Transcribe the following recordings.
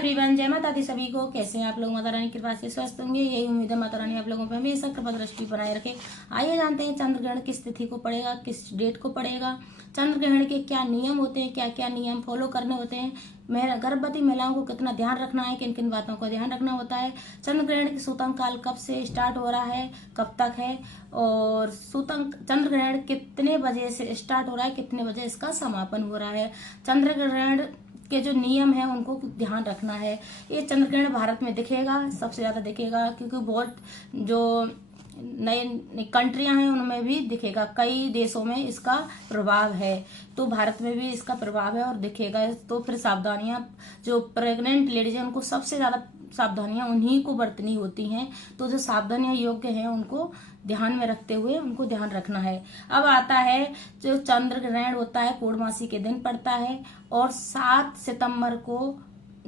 Everyone, जय माता दी सभी को। कैसे हैं आप लोग? माता रानी की कृपा से स्वस्थ होंगे, यही उम्मीद है माता रानी आप लोगों पे हमेशा कृपा दृष्टि बनाए रखे। आइए जानते हैं चंद्र ग्रहण किस तिथि को पड़ेगा, किस डेट को पड़ेगा, चंद्र ग्रहण के क्या नियम होते हैं, क्या क्या नियम फॉलो करने होते हैं, गर्भवती महिलाओं को कितना ध्यान रखना है, किन किन बातों का ध्यान रखना होता है, चंद्र ग्रहण की सूतक काल कब से स्टार्ट हो रहा है, कब तक है, और सूतक चंद्र ग्रहण कितने बजे से स्टार्ट हो रहा है, कितने बजे इसका समापन हो रहा है, चंद्र ग्रहण के जो नियम है उनको ध्यान रखना है। ये चंद्र ग्रहण भारत में दिखेगा, सबसे ज्यादा दिखेगा, क्योंकि बहुत जो नए कंट्रियां हैं उनमें भी दिखेगा। कई देशों में इसका प्रभाव है, तो भारत में भी इसका प्रभाव है और दिखेगा। तो फिर सावधानियां, जो प्रेग्नेंट लेडीज है उनको सबसे ज्यादा सावधानियां उन्हीं को बरतनी होती हैं। तो जो सावधानियां योग्य हैं उनको ध्यान में रखते हुए उनको ध्यान रखना है। अब आता है जो चंद्र ग्रहण होता है, पूर्णमासी के दिन पड़ता है और 7 सितंबर को,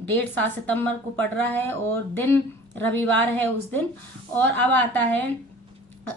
डेट 7 सितंबर को पड़ रहा है और दिन रविवार है उस दिन। और अब आता है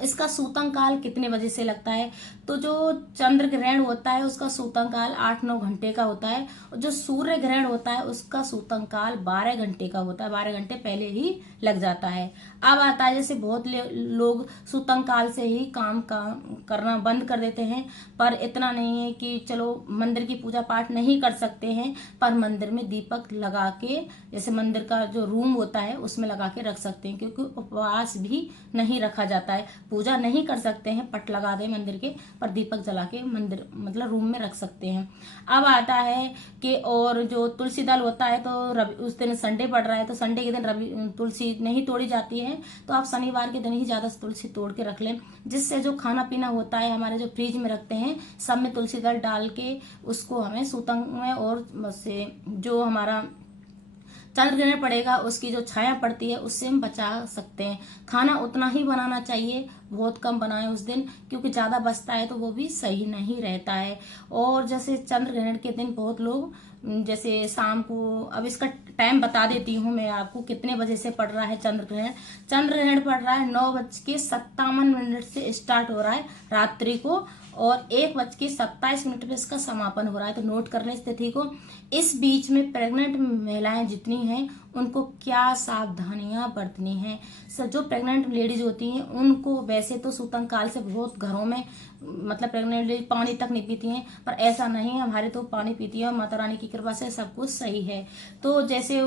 इसका सूतक काल कितने बजे से लगता है। तो जो चंद्र ग्रहण होता है उसका सूतक काल 8-9 घंटे का होता है, और जो सूर्य ग्रहण होता है उसका सूतक काल 12 घंटे का होता है, 12 घंटे पहले ही लग जाता है। अब आता है, जैसे बहुत लोग सूतक काल से ही काम करना बंद कर देते हैं, पर इतना नहीं है कि चलो मंदिर की पूजा पाठ नहीं कर सकते हैं, पर मंदिर में दीपक लगा के, जैसे मंदिर का जो रूम होता है उसमें लगा के रख सकते हैं, क्योंकि उपवास भी नहीं रखा जाता है। पूजा नहीं कर सकते हैं, पट लगा दे मंदिर के, पर दीपक जला के मंदिर मतलब रूम में रख सकते हैं। अब आता है कि और जो तुलसी दल होता है, तो उस दिन संडे पड़ रहा है, तो संडे के दिन तुलसी नहीं तोड़ी जाती है, तो आप शनिवार के दिन ही ज्यादा तुलसी तोड़ के रख लें, जिससे जो खाना पीना होता है हमारे जो फ्रिज में रखते हैं सब में तुलसी दल डाल के उसको हमें सूतक में, और से जो हमारा चंद्र ग्रहण पड़ेगा उसकी जो छाया पड़ती है उससे हम बचा सकते हैं। खाना उतना ही बनाना चाहिए, बहुत कम बनाएं उस दिन, क्योंकि ज्यादा बचता है तो वो भी सही नहीं रहता है। और जैसे चंद्र ग्रहण के दिन बहुत लोग जैसे शाम को, अब इसका टाइम बता देती हूँ मैं आपको कितने बजे से पड़ रहा है चंद्र ग्रहण। चंद्र ग्रहण पड़ रहा है 9:57 से स्टार्ट हो रहा है रात्रि को, और 1:27 पे इसका समापन हो रहा है। तो नोट कर लें इस तिथि को। इस बीच में प्रेग्नेंट महिलाएं जितनी हैं उनको क्या सावधानियां बरतनी हैं। जो प्रेग्नेंट लेडीज होती हैं उनको वैसे तो सूतक काल से बहुत घरों में मतलब प्रेग्नेंट लेडीज पानी तक नहीं पीती हैं, पर ऐसा नहीं है, हमारे तो पानी पीती है और माता रानी की कृपा से सब कुछ सही है। तो जैसे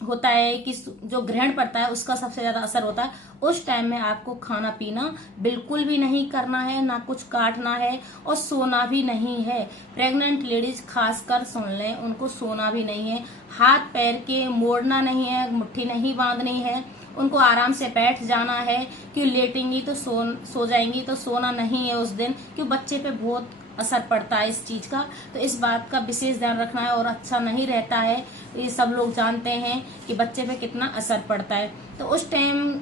होता है कि जो ग्रहण पड़ता है उसका सबसे ज्यादा असर होता है, उस टाइम में आपको खाना पीना बिल्कुल भी नहीं करना है, ना कुछ काटना है और सोना भी नहीं है। प्रेग्नेंट लेडीज खासकर सुन लें, उनको सोना भी नहीं है, हाथ पैर के मोड़ना नहीं है, मुट्ठी नहीं बांधनी है, उनको आराम से बैठ जाना है, कि लेटेंगी तो सो जाएंगी, तो सोना नहीं है उस दिन, क्योंकि बच्चे पे बहुत असर पड़ता है इस चीज का। तो इस बात का विशेष ध्यान रखना है, और अच्छा नहीं रहता है, ये सब लोग जानते हैं कि बच्चे पे कितना असर पड़ता है। तो उस टाइम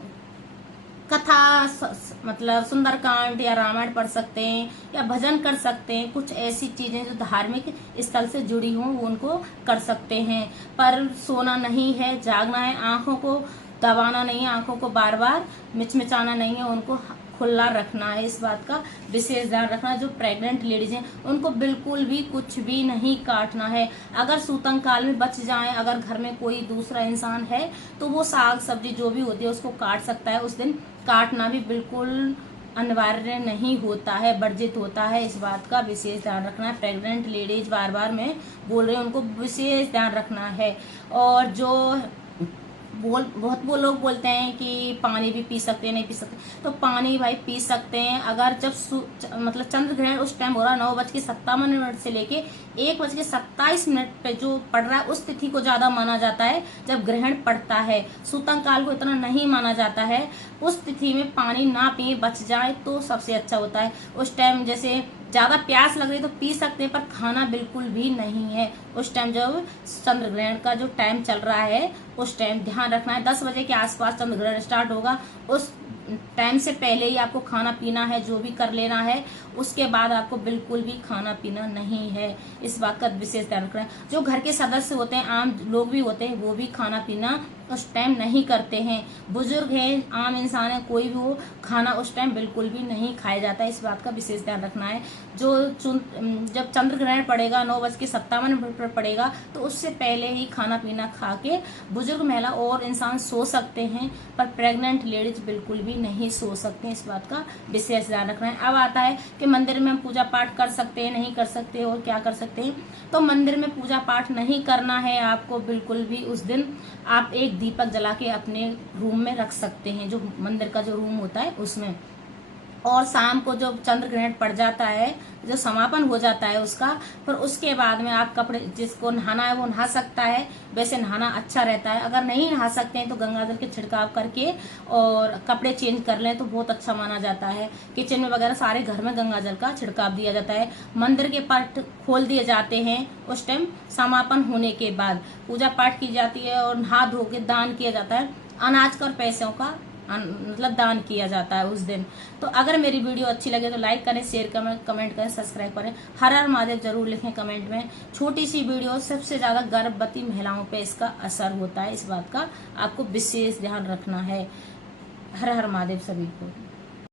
कथा मतलब सुंदरकांड या रामायण पढ़ सकते हैं, या भजन कर सकते हैं, कुछ ऐसी चीजें जो धार्मिक स्थल से जुड़ी हों वो उनको कर सकते हैं। पर सोना नहीं है, जागना है, आंखों को दबाना नहीं है, आंखों को बार बार मिचमिचाना नहीं है, उनको खुला रखना है। इस बात का विशेष ध्यान रखना। जो प्रेग्नेंट लेडीज हैं उनको बिल्कुल भी कुछ भी नहीं काटना है। अगर सूतक काल में बच जाए, अगर घर में कोई दूसरा इंसान है तो वो साग सब्जी जो भी होती है उसको काट सकता है, उस दिन काटना भी बिल्कुल अनिवार्य नहीं होता है, वर्जित होता है। इस बात का विशेष ध्यान रखना है। प्रेग्नेंट लेडीज बार बार मैं बोल रही हूँ, उनको विशेष ध्यान रखना है। और जो बहुत वो लोग बोलते हैं कि पानी भी पी सकते हैं, नहीं पी सकते, तो पानी भाई पी सकते हैं। अगर जब मतलब चंद्र ग्रहण उस टाइम हो रहा है 9:57 से लेके 1:27 पे जो पड़ रहा है, उस तिथि को ज्यादा माना जाता है जब ग्रहण पड़ता है। सूतक काल को इतना नहीं माना जाता है। उस तिथि में पानी ना पिए, बच जाए तो सबसे अच्छा होता है। उस टाइम जैसे ज्यादा प्यास लग रही तो पी सकते हैं, पर खाना बिल्कुल भी नहीं है। उस टाइम जब चंद्र ग्रहण का जो टाइम चल रहा है उस टाइम ध्यान रखना है। 10 बजे के आसपास चंद्र ग्रहण स्टार्ट होगा, उस टाइम से पहले ही आपको खाना पीना है, जो भी कर लेना है। उसके बाद आपको बिल्कुल भी खाना पीना नहीं है। इस बात का विशेष ध्यान रखना है। जो घर के सदस्य होते हैं, आम लोग भी होते हैं, वो भी खाना पीना उस टाइम नहीं करते हैं। बुजुर्ग है, आम इंसान है, कोई भी हो, खाना उस टाइम बिल्कुल भी नहीं खाया जाता है। इस बात का विशेष ध्यान रखना है। जब चंद्र ग्रहण पड़ेगा 9:57 पर पड़ेगा, तो उससे पहले ही खाना पीना खा के बुजुर्ग, महिला और इंसान सो सकते हैं, पर प्रेग्नेंट लेडीज बिल्कुल भी नहीं सो सकते हैं। इस बात का विशेष ध्यान रखना है। अब आता है कि मंदिर में हम पूजा पाठ कर सकते हैं, नहीं कर सकते, और क्या कर सकते हैं। तो मंदिर में पूजा पाठ नहीं करना है आपको बिल्कुल भी। उस दिन आप एक दीपक जला के अपने रूम में रख सकते हैं, जो मंदिर का जो रूम होता है उसमें। और शाम को जब चंद्र ग्रहण पड़ जाता है, जो समापन हो जाता है उसका, फिर उसके बाद में आप कपड़े, जिसको नहाना है वो नहा सकता है, वैसे नहाना अच्छा रहता है। अगर नहीं नहा सकते हैं तो गंगाजल के छिड़काव करके और कपड़े चेंज कर लें तो बहुत अच्छा माना जाता है। किचन में वगैरह सारे घर में गंगाजल का छिड़काव दिया जाता है। मंदिर के पट खोल दिए जाते हैं उस टाइम समापन होने के बाद, पूजा पाठ की जाती है और नहा धो के दान किया जाता है। अनाज का और पैसों का मतलब दान किया जाता है उस दिन। तो अगर मेरी वीडियो अच्छी लगे तो लाइक करें, शेयर करें, कमेंट करें, सब्सक्राइब करें। हर हर महादेव जरूर लिखें कमेंट में। छोटी सी वीडियो, सबसे ज्यादा गर्भवती महिलाओं पे इसका असर होता है। इस बात का आपको विशेष ध्यान रखना है। हर हर महादेव सभी को।